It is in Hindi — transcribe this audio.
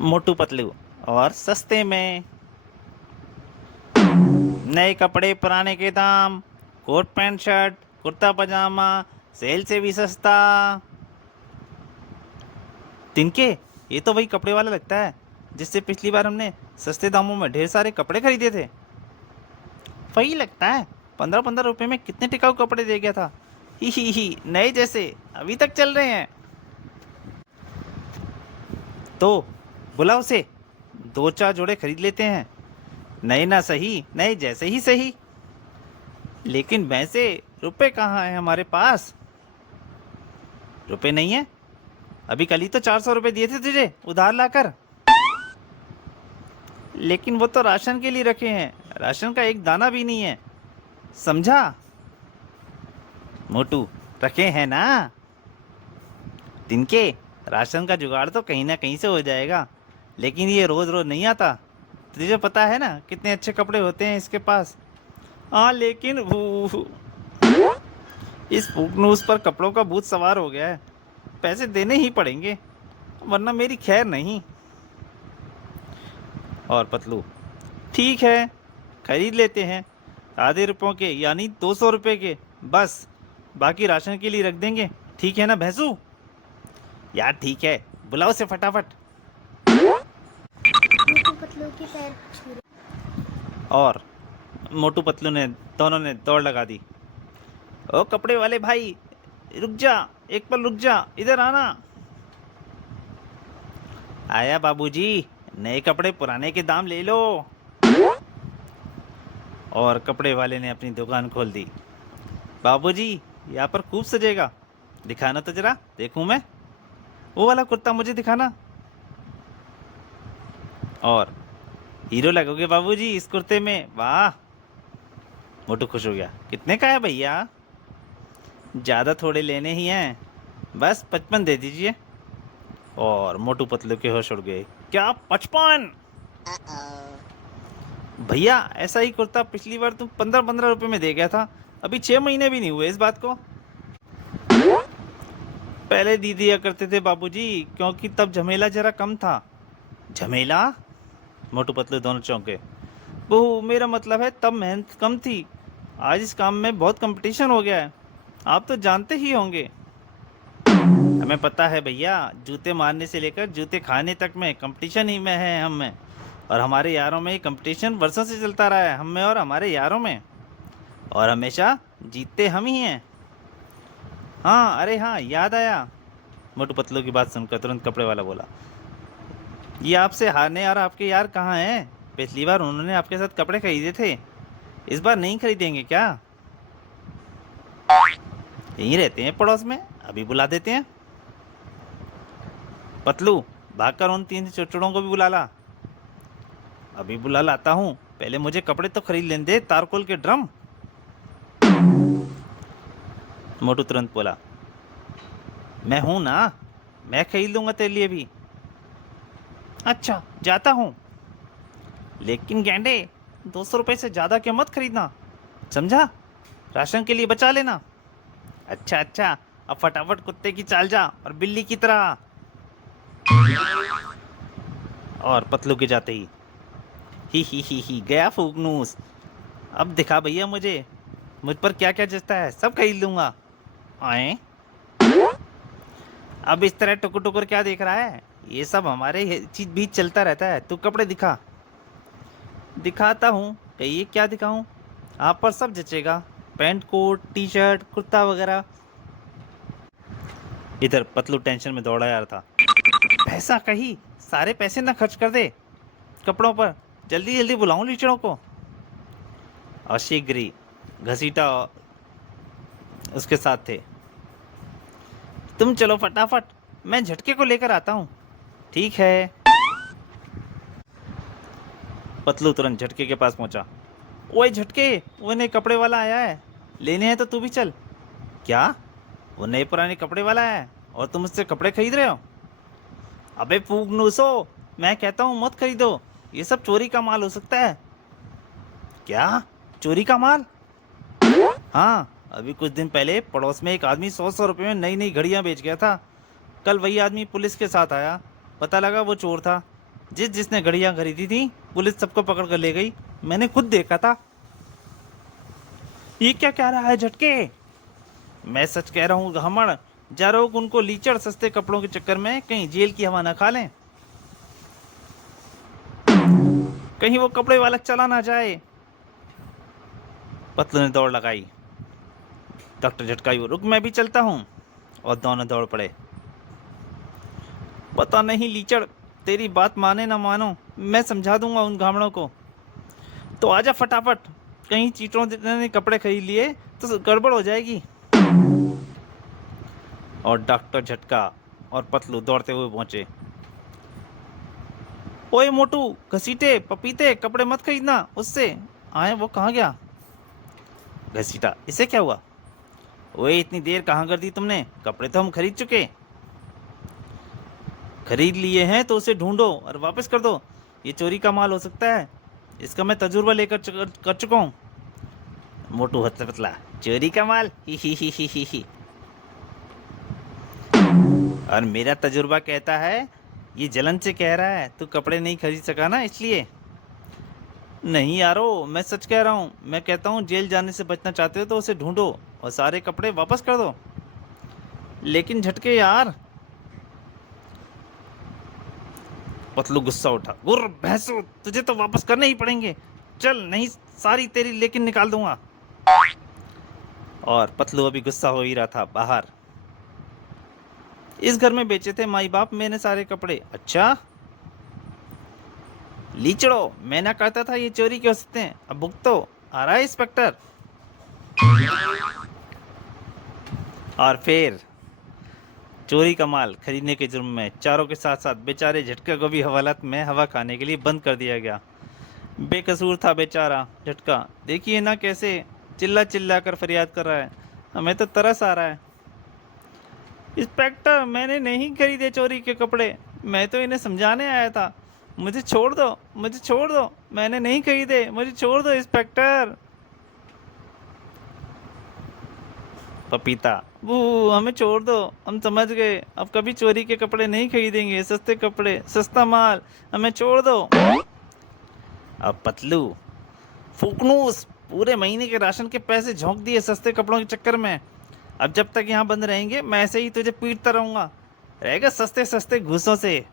मोटू पतलू और सस्ते में। नए कपड़े पुराने के दाम, कोट पैंट शर्ट कुर्ता पजामा सेल से भी सस्ता। तिनके, ये तो वही कपड़े वाला लगता है जिससे पिछली बार हमने सस्ते दामों में ढेर सारे कपड़े खरीदे थे। वही लगता है, 15-15 रुपए में कितने टिकाऊ कपड़े दे गया था। ही नए जैसे अभी तक चल रहे हैं। तो बुला उसे, दो चार जोड़े खरीद लेते हैं। नए ना सही, नए जैसे ही सही। लेकिन वैसे रुपए कहाँ हैं हमारे पास? रुपए नहीं है। अभी कल ही तो 400 रुपए दिए थे तुझे उधार लाकर। लेकिन वो तो राशन के लिए रखे हैं, राशन का एक दाना भी नहीं है, समझा? मोटू, रखे हैं ना। तिनके, राशन का जुगाड़ तो कहीं ना कहीं से हो जाएगा, लेकिन ये रोज रोज नहीं आता। तुझे पता है ना कितने अच्छे कपड़े होते हैं इसके पास। हाँ लेकिन इस फूकनूस पर कपड़ों का भूत सवार हो गया है। पैसे देने ही पड़ेंगे, वरना मेरी खैर नहीं। और पतलू, ठीक है, खरीद लेते हैं। आधे रुपयों के यानी 200 रुपये के, बस बाकी राशन के लिए रख देंगे। ठीक है ना भैंसू? यार ठीक है, बुलाओ से फटाफट। मोटू पतलू की पैर छू रहे। और मोटू पतलू ने दोनों ने दौड़ लगा दी। ओ कपड़े वाले भाई, रुक जा, एक पल रुक जा, इधर आना। आया बाबूजी, नए कपड़े पुराने के दाम ले लो। और कपड़े वाले ने अपनी दुकान खोल दी। बाबूजी, यहाँ पर खूब सजेगा, दिखाना तो जरा देखूं मैं। वो वाला कुर्ता मुझे दिखाना। और हीरो लगोगे बाबूजी इस कुर्ते में, वाह। मोटू खुश हो गया। कितने का है भैया? ज़्यादा थोड़े लेने ही हैं, बस 55 दे दीजिए। और मोटू पतलू के होश उड़ गए। क्या 55? भैया ऐसा ही कुर्ता पिछली बार तुम 15-15 रुपए में दे गया था, अभी 6 महीने भी नहीं हुए इस बात को। पहले दी दिया करते थे बाबूजी, क्योंकि तब झमेला जरा कम था। झमेला? मोटू पतलू दोनों चौंके। बहू, मेरा मतलब है तब मेहनत कम थी, आज इस काम में बहुत कंपटीशन हो गया है, आप तो जानते ही होंगे। हमें पता है भैया, जूते मारने से लेकर जूते खाने तक में कंपटीशन ही में है हम में। और हमारे यारों में ये कंपटीशन वर्षों से चलता रहा है, हम में और हमारे यारों में। और हमेशा जीतते हम ही हैं। हाँ, अरे हाँ, याद आया। मोटू पतलू की बात सुनकर तुरंत कपड़े वाला बोला, ये आपसे हारने और आपके यार कहाँ हैं? पिछली बार उन्होंने आपके साथ कपड़े खरीदे थे, इस बार नहीं खरीदेंगे क्या? यहीं रहते हैं पड़ोस में, अभी बुला देते हैं। पतलू, भागकर उन 3 चुड़चुड़ों को भी बुला ला। अभी बुला लाता हूँ, पहले मुझे कपड़े तो खरीद लेने दे, तारकोल के ड्रम। मोटू तुरंत बोला, मैं हूं ना, मैं खरीद लूंगा तेरे लिए भी। अच्छा, जाता हूँ, लेकिन गैंडे 200 रुपये से ज़्यादा के मत खरीदना, समझा? राशन के लिए बचा लेना। अच्छा अच्छा, अब फटाफट कुत्ते की चाल जा और बिल्ली की तरह। और पतलू के जाते ही गया फूकनूस। अब दिखा भैया मुझ पर क्या क्या जचता है, सब खरीद लूंगा। आए, अब इस तरह टुकुर टुकुर क्या देख रहा है? ये सब हमारे चीज बीच चलता रहता है, तू कपड़े दिखा। दिखाता हूँ, कहिए क्या दिखाऊं? आप पर सब जचेगा, pant coat T shirt kurta वगैरह। इधर पतलू टेंशन में दौड़ा जा रहा था। पैसा कहीं, सारे पैसे ना खर्च कर दे कपड़ों पर, जल्दी जल्दी बुलाऊं लीचड़ों को। और शीघ्र घसीटा उसके साथ थे। तुम चलो फटाफट, मैं झटके को लेकर आता हूँ। ठीक है। पतलू तुरंत झटके के पास पहुंचा। ओए झटके, वो नए कपड़े वाला आया है, लेने हैं तो तू भी चल। क्या? वो नए पुराने कपड़े वाला है और तुम उससे कपड़े खरीद रहे हो? अबे फूगनूसो, मैं कहता हूँ मत खरीदो, ये सब चोरी का माल हो सकता है। क्या? चोरी का माल? हाँ, अभी कुछ दिन पहले पड़ोस में एक आदमी 100-100 रुपये में नई नई घड़ियां बेच गया था। कल वही आदमी पुलिस के साथ आया, पता लगा वो चोर था। जिसने घड़ियां खरीदी थी पुलिस सबको पकड़ कर ले गई, मैंने खुद देखा था। ये क्या कह रहा है झटके? मैं सच कह रहा हूँ घमड़। जा रोक उनको लीचड़, सस्ते कपड़ों के चक्कर में कहीं जेल की हवा ना खा लें, कहीं वो कपड़े वाला चला ना जाए। पतलू ने दौड़ लगाई। डॉक्टर झटकाई, रुक मैं भी चलता हूँ। और दोनों दौड़ पड़े। पता नहीं लीचड़, तेरी बात माने ना मानो, मैं समझा दूंगा उन घामड़ों को। तो आजा फटाफट, कहीं चीटों ने कपड़े खरीद लिए तो गड़बड़ हो जाएगी। और डॉक्टर झटका और पतलू दौड़ते हुए पहुंचे। ओए मोटू, घसीटे पपीते, कपड़े मत खरीदना उससे। आए, वो कहाँ गया? घसीटा, इसे क्या हुआ? ओए इतनी देर कहाँ कर दी तुमने? कपड़े तो हम खरीद चुके। खरीद लिए हैं तो उसे ढूंढो और वापस कर दो। ये चोरी का माल हो सकता है, इसका मैं तजुर्बा लेकर कर चुका हूँ। मोटू हंसता पतला, चोरी का माल, ही। और मेरा तजुर्बा कहता है, ये जलन से कह रहा है, तू कपड़े नहीं खरीद सका ना इसलिए। नहीं यारो, मैं सच कह रहा हूँ। मैं कहता हूँ जेल जाने से बचना चाहते हो तो उसे ढूंढो और सारे कपड़े वापस कर दो। लेकिन झटके यार। पतलू गुस्सा उठा, गुर्र भैंसो, तुझे तो वापस करने ही पड़ेंगे। चल, नहीं सारी तेरी लेकिन निकाल दूंगा। और पतलू अभी गुस्सा हो ही रहा था। बाहर, इस घर में बेचे थे माई बाप मैंने सारे कपड़े। अच्छा लीचड़ो, मैं ना कहता था ये चोरी के हो सकते हैं। अब भुगतो। आ रहा है इंस्पेक्टर। और फिर चोरी का माल खरीदने के जुर्म में चारों के साथ साथ बेचारे झटका को भी हवालात में हवा खाने के लिए बंद कर दिया गया। बेकसूर था बेचारा झटका। देखिए ना कैसे चिल्ला चिल्ला कर फरियाद कर रहा है। हमें तो तरस आ रहा है। इंस्पेक्टर, मैंने नहीं खरीदे चोरी के कपड़े, मैं तो इन्हें समझाने आया था। मुझे छोड़ दो, मुझे छोड़ दो, मैंने नहीं खरीदे, मुझे छोड़ दो इंस्पेक्टर। पपीता, बू, हमें छोड़ दो, हम समझ गए, अब कभी चोरी के कपड़े नहीं खरीदेंगे, सस्ते कपड़े, सस्ता माल, हमें छोड़ दो। अब पतलू, फूकनूस, पूरे महीने के राशन के पैसे झोंक दिए सस्ते कपड़ों के चक्कर में। अब जब तक यहाँ बंद रहेंगे मैं ऐसे ही तुझे पीटता रहूंगा, रहेगा सस्ते सस्ते घूसों से।